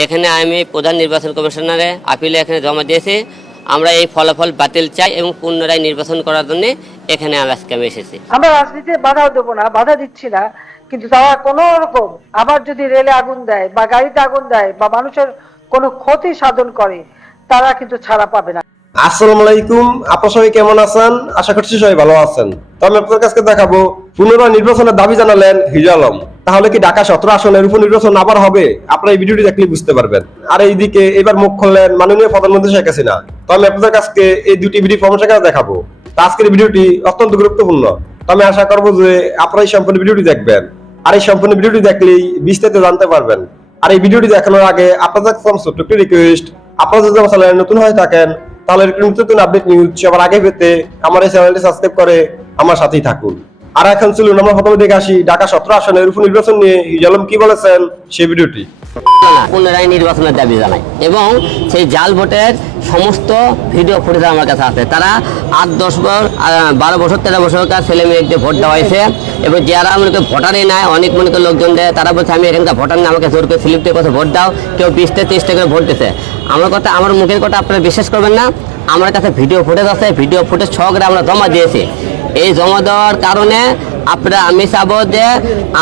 এখানে আমি প্রধান নির্বাচন কমিশনারে আপিলে এখানে জমা দিয়েছি। আমরা এই ফলাফল বাতিল চাই এবং পুনরায় নির্বাচন করার জন্য এখানে আজকে আমি এসেছি। আমরা রাজনীতিতে বাধা দেবো না, বাধা দিচ্ছি না, কিন্তু তারা কোনো রকম আবার যদি রেলে আগুন দেয় বা গাড়িতে আগুন দেয় বা মানুষের কোনো ক্ষতি সাধন করে, তারা কিন্তু ছাড়া পাবে না। আসসালামু আলাইকুম, আপনারা সবাই কেমন আছেন? আশা করছি সবাই ভালো আছেন। তো আমি আপনাদের কাছে দেখাবো পুনরায় নির্বাচনের দাবি জানালেন হিরো আলম। তাহলে কি ঢাকা 17 আসনের উপনির্বাচন আবার হবে? আপনারা এই ভিডিওটি দেখলে বুঝতে পারবেন। আর এইদিকে এবার মুখ খুললেন মাননীয় প্রধানমন্ত্রী শেখ হাসিনা। তো আমি আপনাদের কাছে এই দুটি ভিডিও প্রমাণ দেখাবো। তো আজকের ভিডিওটি অত্যন্ত গুরুত্বপূর্ণ। তো আমি আশা করবো যে আপনারা এই সম্পূর্ণ ভিডিওটি দেখবেন। আর এই সম্পূর্ণ ভিডিওটি দেখলেই বিস্তারিত জানতে পারবেন। আর এই ভিডিওটি দেখানোর আগে আপনাদের কাছে ছোট্ট একটি রিকোয়েস্ট, আপনারা যদি আমার চ্যানেলে নতুন হয়ে থাকেন তাহলে নতুন আপডেট নিউজ সবার আগে পেতে আমার এই চ্যানেলটি সাবস্ক্রাইব করে আমার সাথেই থাকুন। আর এখন চলুন আমরা প্রথমে দেখে আসি ঢাকা 17 আসনের উপনির্বাচন নিয়ে হিরো আলম কি বলেছেন সেই ভিডিওটি। পুনরায় নির্বাচনের দাবি জানাই এবং সেই জাল ভোটের সমস্ত ভিডিও ফুটেজ আমার কাছে আছে। তারা 8-10 বছর 12 বছর 13 বছরকার ছেলে মেয়েকে ভোট দেওয়া হয়েছে এবং যারা মনে করে ভোটারই নাই, অনেক মনে করে লোকজন দেয়, তারা বলছে আমি এখানকার ভোটার না, আমাকে জোর করে স্লিপ দিয়ে কথা ভোট দাও। কেউ 20-30 করে ভোট দিতে। আমার কথা, আমার মুখের কথা আপনারা বিশ্বাস করবেন না। আমার কাছে ভিডিও ফুটেজ আছে, ভিডিও ফুটেজ সহকারে আমরা জমা দিয়েছি। এই জমা দেওয়ার কারণে আপনারা, আমি চাবো যে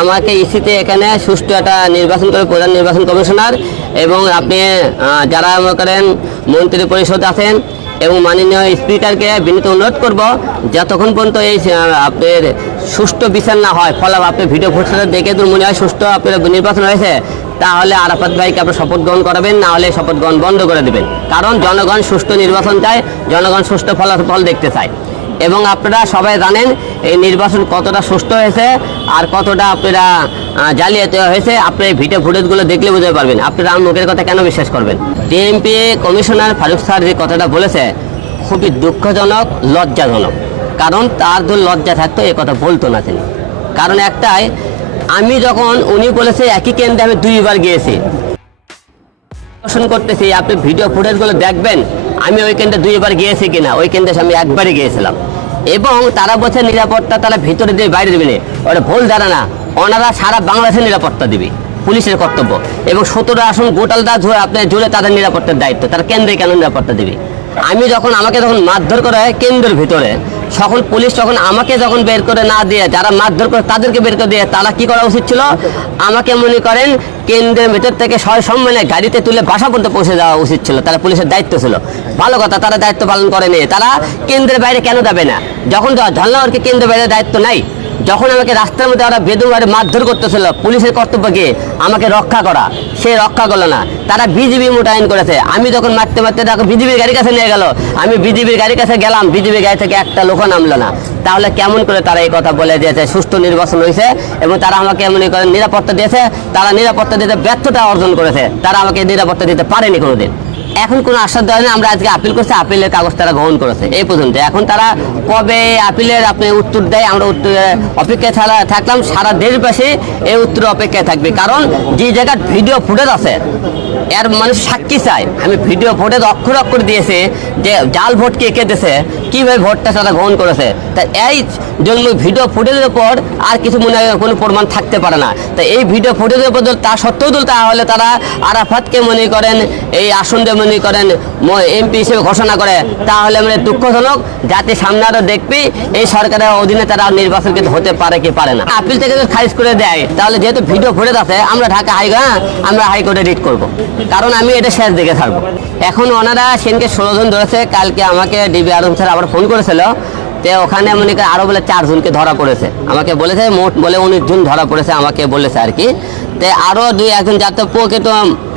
আমাকে ইসিতে এখানে সুষ্ঠু একটা নির্বাচন করে প্রধান নির্বাচন কমিশনার এবং আপনি যারা মনে করেন মন্ত্রী পরিষদ আছেন এবং মাননীয় স্পিকারকে বিনীত অনুরোধ করব যতক্ষণ পর্যন্ত এই আপনার সুষ্ঠু বিচার না হয়, ফলে আপনি ভিডিও ফুটেজ দেখে তো মনে হয় সুষ্ঠু আপনার নির্বাচন হয়েছে, তাহলে আরাফাত ভাইকে আপনি শপথ গ্রহণ করাবেন, না হলে শপথ গ্রহণ বন্ধ করে দেবেন। কারণ জনগণ সুষ্ঠু নির্বাচন চায়, জনগণ সুষ্ঠু ফলাফল দেখতে চায়। এবং আপনারা সবাই জানেন এই নির্বাচন কতটা সুষ্ঠু হয়েছে আর কতটা আপনারা জালিয়াতি হয়েছে। আপনি এই ভিডিও ফুটেজগুলো দেখলে বুঝতে পারবেন। আপনারা আমার মুখের কথা কেন বিশ্বাস করবেন? ডিএমপি কমিশনার ফারুক স্যার যে কথাটা বলেছে খুবই দুঃখজনক, লজ্জাজনক। কারণ তার যদি লজ্জা থাকতো এ কথা বলতো না তিনি। কারণ একটাই, আমি যখন উনি বলেছে একই কেন্দ্রে আমি 2বার গিয়েছি করতেছি, আপনি ভিডিও ফুটেজগুলো দেখবেন আমি ওই কেন্দ্রে 2বার গিয়েছি কিনা। ওই কেন্দ্রে আমি একবারই গিয়েছিলাম এবং তারা বলছে নিরাপত্তা তারা ভিতরে দিয়ে বাইরে দেবে না। ওটা ভুল ধারণা। ওনারা সারা বাংলাদেশের নিরাপত্তা দিবে, পুলিশের কর্তব্য। এবং 17 আসন গোটালদা আপনি জুড়ে তাদের নিরাপত্তার দায়িত্ব। তারা কেন্দ্রে কেন নিরাপত্তা দিবে? আমি যখন আমাকে যখন মারধর করে কেন্দ্রের ভিতরে, তখন পুলিশ যখন আমাকে যখন বের করে না দিয়ে যারা মারধর করে তাদেরকে বের করে দিয়ে, তারা কি করা উচিত ছিল? আমাকে মনে করেন কেন্দ্রের ভেতর থেকে সম্মানে গাড়িতে তুলে বাসা পর্যন্ত পৌঁছে যাওয়া উচিত ছিল। তারা পুলিশের দায়িত্ব ছিল। ভালো কথা, তারা দায়িত্ব পালন করেনি। তারা কেন্দ্রের বাইরে কেন যাবে না? যখন ঝালনাওয়ারকে কেন্দ্রের বাইরে দায়িত্ব নাই, যখন আমাকে রাস্তার মধ্যে ওরা বেদুমারে মারধর করতেছিল, পুলিশের কর্তব্য কি আমাকে রক্ষা করা, সে রক্ষা করলো না। তারা বিজিবি মোতায়েন করেছে। আমি যখন মারতে মারতে দেখো বিজিবির গাড়ির কাছে নিয়ে গেল, আমি বিজিবির গাড়ির কাছে গেলাম, বিজিবির গাড়ি থেকে একটা লোকও নামলো না। তাহলে কেমন করে তারা এই কথা বলে দিয়েছে সুষ্ঠু নির্বাচন হয়েছে এবং তারা আমাকে মনে করেন নিরাপত্তা দিয়েছে? তারা নিরাপত্তা দিতে ব্যর্থতা অর্জন করেছে। তারা আমাকে নিরাপত্তা দিতে পারেনি কোনোদিন। এখন কোনো আশ্বাস দেয় না। আমরা আজকে আপিল করছি, আপিলের কাগজ তারা গ্রহণ করেছে এই পর্যন্ত। এখন তারা কবে আপিলের আপনি উত্তর দেয়, আমরা উত্তরের অপেক্ষায় থাকলাম। সারা দেশবাসী এই উত্তরের অপেক্ষায় থাকবে। কারণ যে জায়গায় ভিডিও ফুটেজ আছে এর মানুষ সাক্ষী চায়। আমি ভিডিও ফুটেজ অক্ষর অক্ষর দিয়েছে যে জাল ভোট কে দিয়েছে, কীভাবে ভোটটা তারা গ্রহণ করেছে। তা এই জন্য ভিডিও ফুটেজের উপর আর কিছু মনে হয় কোনো প্রমাণ থাকতে পারে না। তা এই ভিডিও ফুটেজের উপর তা সত্ত্বেও তাহলে তারা আরাফাতকে মনে করেন এই আসনটা মনে করেন এমপি হিসেবে ঘোষণা করে, তাহলে মানে দুঃখজনক। জাতি সামনে আরও দেখবি এই সরকারের অধীনে তারা নির্বাচন কিন্তু হতে পারে কি পারে না। আপিল থেকে যদি খারিজ করে দেয়, তাহলে যেহেতু ভিডিও ফুটেজ আছে আমরা ঢাকা আমরা হাইকোর্টে রিট করব। কারণ আমি এটা শেষ দিকে থাকবো। এখন ওনারা সেদিনকে 16 জন ধরেছে। কালকে আমাকে ডিবি আরম স্যার আবার ফোন করেছিল, যে ওখানে মনে করেন আরও বলে 4 জনকে ধরা পড়েছে। আমাকে বলেছে মোট বলে 19 জন ধরা পড়েছে, আমাকে বলেছে আর কি। তো আরও 2-1 জন যাতে প্রকৃত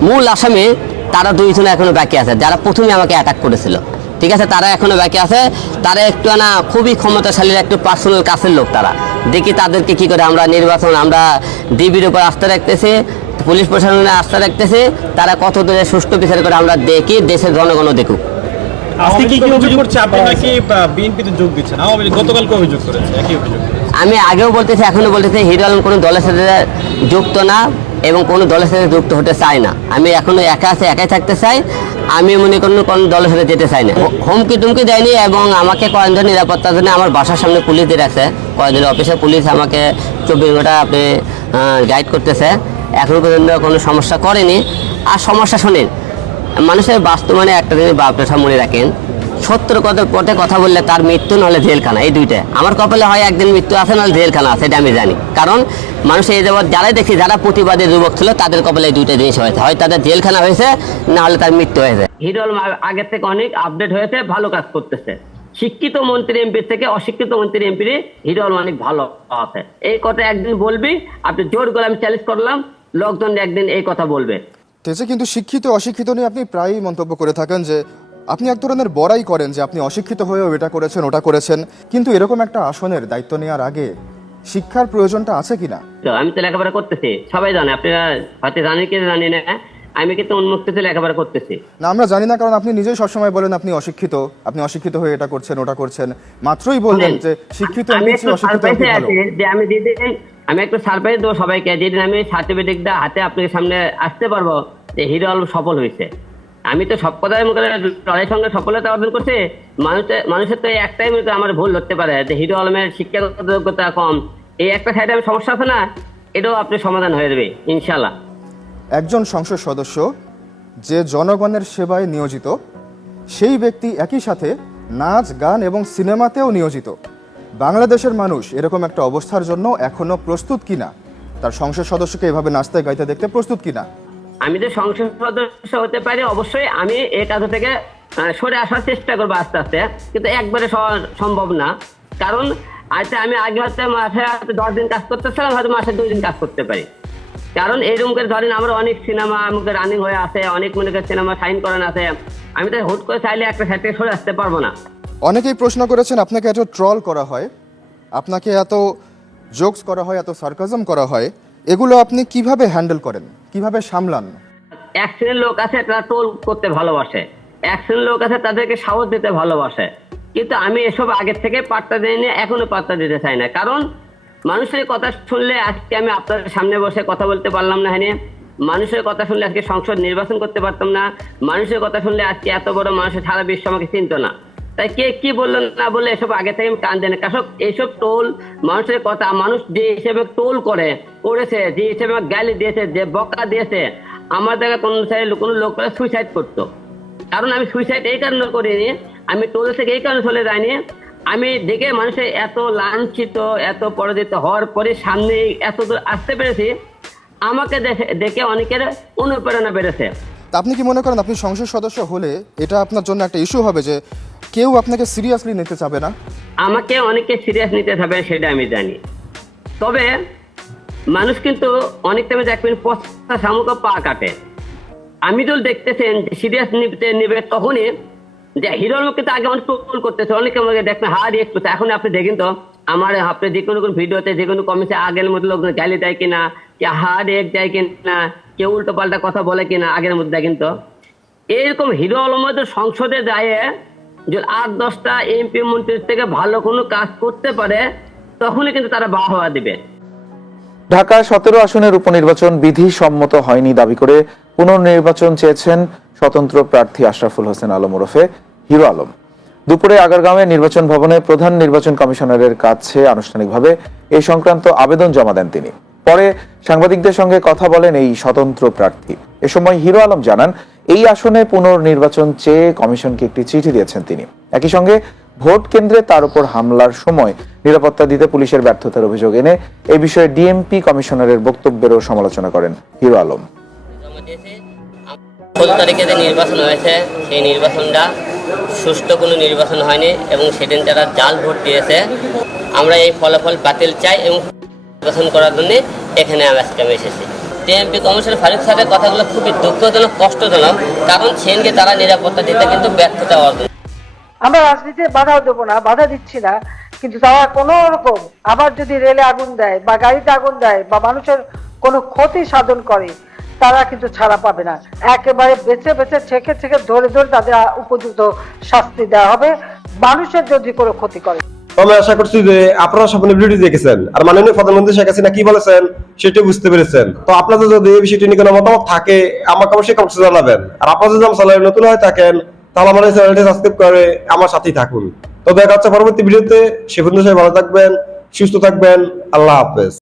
মূল আসামি তারা 2 জন এখনো বাকি আছে, যারা প্রথমে আমাকে অ্যাটাক করেছিল। ঠিক আছে, তারা এখনো বাকি আছে। তারা একটু না খুবই ক্ষমতাশালী, একটু পার্সোনাল কাছের লোক। তারা দেখি তাদেরকে কি করে আমরা নির্বাচন, আমরা ডিবির উপর আস্থা রাখতেছি, পুলিশ প্রশাসনে আস্থা রাখতেছে। তারা কত দূরে সুষ্ঠু বিচার করে আমরা দেখি, দেশের জনগণও দেখুক। আজকে কি অভিযোগ করছে? আপনি নাকি বিএনপিতে যোগ দিচ্ছেন? আওয়ামী লীগ গতকালকে অভিযোগ করেছে একই অভিযোগ। আমি আগেও বলতেছি, এখনো বলতেছি, হিরো আলম কোনো দলের সাথে যুক্ত না এবং কোনো দলের সাথে যুক্ত হতে চাই না। আমি এখনো একা আছে, একাই থাকতে চাই। আমি মনে করি কোনো দলের সাথে যেতে চাই না। হুমকি টুমকি দেয়নি এবং আমাকে কয়েকজন নিরাপত্তার জন্য আমার বাসার সামনে পুলিশ দিয়ে রাখছে। কয়েকজন অফিসে পুলিশ আমাকে 24 ঘন্টা আপনি গাইড করতেছে। এখনো পর্যন্ত কোনো সমস্যা করেনি। আর সমস্যা শোনেন, মানুষের বাস্তবায়নে একটা জিনিস আপনারা মনে রাখেন, সত্তর পথে কথা বললে তার মৃত্যু নাহলে জেলখানা, এই দুইটা আমার কপালে হয় একদিন মৃত্যু আছে নাহলে জেলখানা আছে, এটা আমি জানি। কারণ মানুষ এই যাবৎ যারাই দেখি যারা প্রতিবাদী যুবক ছিল তাদের কপালে এই দুইটা জিনিস হয়েছে, হয় তাদের জেলখানা হয়েছে না হলে তার মৃত্যু হয়েছে। হিরো আলম আগের থেকে অনেক আপডেট হয়েছে, ভালো কাজ করতেছে। শিক্ষিত মন্ত্রী এমপির থেকে অশিক্ষিত মন্ত্রী এমপির হিরো আলম অনেক ভালো আছে। এই কথা একদিন বলবি, আপনি জোর করে আমি চ্যালেঞ্জ করলাম, লোকজন একদিন এই কথা বলবে। কিন্তু শিক্ষিত অশিক্ষিত নিয়ে আপনি প্রায়ই মন্তব্য করে থাকেন যে আপনি এক ধরনের বড়াই করেন যে আপনি অশিক্ষিত হয়েও এটা করেছেন ওটা করেছেন, কিন্তু এরকম একটা আসনের দায়িত্ব নেওয়ার আগে শিক্ষার প্রয়োজনটা আছে কিনা? আমি তো লেখাপড়া করতেছি, সবাই জানে, আপনারা হয়তো জানেন কি জানি না, আমি কিন্তু উন্মুক্ত লেখাপড়া করতেছি না। আমরা জানি না, কারণ আপনি নিজেই সবসময় বলেন আপনি অশিক্ষিত হয়ে এটা করছেন ওটা করছেন, মাত্রই বললেন যে শিক্ষিত আমি একটু সারপ্রাইজ দেবো সবাইকে, যেদিন আমি সার্টিফিকেট হাতে আপনাদের সামনে আসতে পারবো যে হিরো আলম সফল হয়েছে। আমি তো সব কথাই মুখে লড়াইয়ের সঙ্গে সফলতা অর্জন করছে। মানুষের তো একটাই মনে করে আমার ভুল ধরতে পারে যে হিরো আলমের শিক্ষাগত যোগ্যতা কম, এই একটা সাইডে আমি সমস্যা আছে না, এটাও আপনি সমাধান হয়ে যাবে ইনশাল্লাহ। একজন সংসদ সদস্য যে জনগণের সেবায় নিয়োজিত, সেই ব্যক্তি একই সাথে নাচ গান এবং সিনেমাতেও নিয়োজিত। বাংলাদেশের মানুষ এরকম একটা অবস্থার জন্য এখনো প্রস্তুত কিনা, তার সংসদ সদস্যকে এভাবে নাচতে গাইতে দেখতে প্রস্তুত কিনা? আমি যে সংসদ সদস্য হতে পারি, অবশ্যই আমি এই কাজ থেকে সরে আসার চেষ্টা করবো আস্তে আস্তে, কিন্তু একবারে সম্ভব না। কারণ আজকে আমি আগে হচ্ছে মাসে 10 দিন কাজ করতেছিলাম, হয়তো মাসে 2 দিন কাজ করতে পারি। কারণ এইরকম করে ধরেন আমার অনেক সিনেমা আমাকে রানিং হয়ে আছে, অনেক মনে করেন সিনেমা সাইন করানো আছে, আমি তো হুট করে চাইলে একটা সাইড থেকে সরে আসতে পারবো না। অনেকেই প্রশ্ন করেছেন আপনাকে এত ট্রল করা হয়, আপনাকে এত জোকস করা হয়, এত সার্কাজম করা হয়, এগুলো আপনি কিভাবে হ্যান্ডেল করেন, কিভাবে সামলান? এক শ্রেণীর লোক আছে তারা টোল করতে ভালোবাসে, এক শ্রেণীর লোক আছে তাদেরকে সাহস দিতে ভালোবাসে, কিন্তু আমি এসব আগের থেকে পাত্তা দিইনি, এখনো পাত্তা দিতে চাই না। কারণ মানুষের কথা শুনলে আজকে আমি আপনাদের সামনে বসে কথা বলতে পারলাম না, হ্যাঁ, মানুষের কথা শুনলে আজকে সংসদ নির্বাচন করতে পারতাম না, মানুষের কথা শুনলে আজকে এত বড় মানুষের সারা বিশ্ব আমাকে চিনত না। তাই কে কি বললো না বললে এসব আগে থেকে আমি কান দেয় না। কারণ এইসব টোল মানুষের কথা, মানুষ যে হিসেবে টোল করেছে, যে হিসেবে গালি দিয়েছে, যে বকা দিয়েছে, আমার জায়গায় কোনো লোক সুইসাইড করতো। কারণ আমি সুইসাইড এই কারণে করিনি, আমি টোল থেকে এই কারণে চলে যাইনি, আমি দেখে মানুষের এত লাঞ্ছিত, এত পরাজিত হওয়ার পরে সামনে এত দূর আসতে পেরেছি, আমাকে দেখে অনেকের অনুপ্রেরণা বেড়েছে। তা আপনি কি মনে করেন আপনি সংসদ সদস্য হলে এটা আপনার জন্য একটা ইস্যু হবে যে কেউ আপনাকে সিরিয়াসলি নিতে চাবে না? আমাকে অনেকে সিরিয়াস নিতে চাবে সেটা আমি জানি, তবে মানুষ কিন্তু অনেক টাইমে দেখবেন পচা শামুকও পা কাটে। আমি তো দেখতেছেন সিরিয়াস নিবে তখনই যে হিরো আলম কিন্তু আগে অনেক টোল করতেছে, অনেকে আমাকে দেখবেন হার রিয়েক্ট করতে। এখন আপনি দেখেন তো আমার আপনি যে কোনো ভিডিওতে যে কোনো কমেন্টে আগের মধ্যে লোকজন গালি দেয় কিনা, কে হার রিয়েক্ট দেয় কিনা, কেউ উল্টো পাল্টা কথা বলে কিনা আগের মধ্যে দেখেন তো। এইরকম হিরো আলম সংসদে যায় যে 8-10টা এমপি মন্ত্রীর থেকে ভালো কোনো কাজ করতে পারে, তখনই কিন্তু তারা বাহবা দিবে। ঢাকা 17 আসনের উপনির্বাচন বিধিসম্মত হয়নি দাবি করে পুনর্নির্বাচন চেয়েছেন স্বতন্ত্র প্রার্থী আশরাফুল হোসেন আলম ওরফে হিরো আলম। দুপুরে আগারগাঁওয়ে নির্বাচন ভবনে প্রধান নির্বাচন কমিশনারের কাছে আনুষ্ঠানিকভাবে এই সংক্রান্ত আবেদন জমা দেন তিনি। পরে সাংবাদিকদের সঙ্গে কথা বলেন এই স্বতন্ত্র প্রার্থী। এ সময় হিরো আলম জানান এই আসনে পুনর্নির্বাচন চেয়ে কমিশনকে একটি চিঠি দিয়েছেন তিনি। একই সঙ্গে ভোট কেন্দ্রে তার উপর হামলার সময় নিরাপত্তা দিতে পুলিশের ব্যর্থতার অভিযোগ এনে এই বিষয়ে ডিএমপি কমিশনারের বক্তব্যেরও সমালোচনা করেন হিরো আলম। 16 তারিখে যে নির্বাচন হয়েছে সেই নির্বাচনটা সুষ্ঠু কোনো নির্বাচন হয়নি এবং সেদিন তারা জাল ভোট দিয়েছে। আমরা এই ফলাফল বাতিল চাই এবং নির্বাচন করার জন্য এখানে আজকে আমি এসেছি। ডিএমপি কমিশনার ফারুক স্যারের কথাগুলো খুবই দুঃখজনক, কষ্টজনক, কারণ সেদিনকে তারা নিরাপত্তা দিতে কিন্তু ব্যর্থতা অর্জন। আমরা রাজনীতিতে বাধাও দেবো না, বাধা দিচ্ছি না, কিন্তু তারা কোনো রকম আবার যদি রেলে আগুন দেয় বা গাড়িতে আগুন দেয় বা মানুষের কোনো ক্ষতি সাধন করে, তারা কিন্তু ছাড়া পাবে না। একেবারে বেছে বেছে ছেকে ধরে তাদের উপযুক্ত শাস্তি দেওয়া হবে মানুষের যদি কোনো ক্ষতি করে। আমি আশা করছি যে আপনারা সম্পূর্ণ ভিডিওটি দেখেছেন আর মাননীয় প্রধানমন্ত্রী শেখ হাসিনা কি বলেছেন সেটা বুঝতে পেরেছেন। তো আপনাদের যদি এই বিষয়টি নিয়ে কোনো মতামত থাকে আমাকে অবশ্যই কমেন্টে জানাবেন। আর আপনারা যদি আমার চ্যানেলে নতুন হয়ে থাকেন তাহলে আমার এই চ্যানেলটি সাবস্ক্রাইব করে আমার সাথেই থাকুন। তো দেখা হচ্ছে পরবর্তী ভিডিওতে। সে পর্যন্ত সবাই ভালো থাকবেন, সুস্থ থাকবেন। আল্লাহ হাফেজ।